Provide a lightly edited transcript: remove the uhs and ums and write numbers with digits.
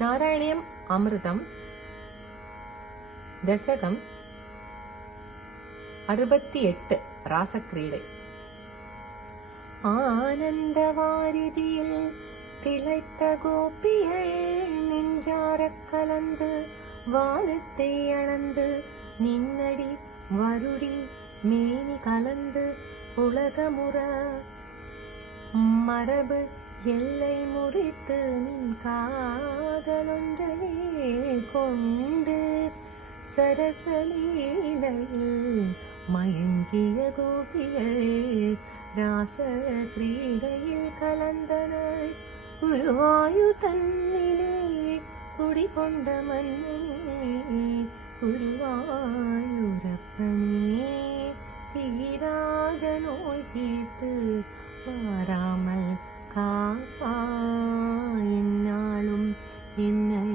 நாராயணியம் அமிர்தம் தசகம் 68 ராசக்கிரீடை. ஆனந்த வாரிதியில் திளைத்த கோபிகள் நெஞ்சாரக் கலந்து வானத்தை அளந்து நின்னடி வருடி மேனி கலந்து உலகமுற மரபு எல்லை முறித்து நின் காதலொன்றை கொண்டு சரசலீலையில் மயங்கிய கோபிகள் ராச கிரீடையில் கலந்தனர். குருவாயூர் தன்னிலே குடிகொண்ட மன்னனே குருவாயூரப்பனே, தீராத நோய் தீர்த்து வாராமல் காப்பாய் என்னாலும் என்னை.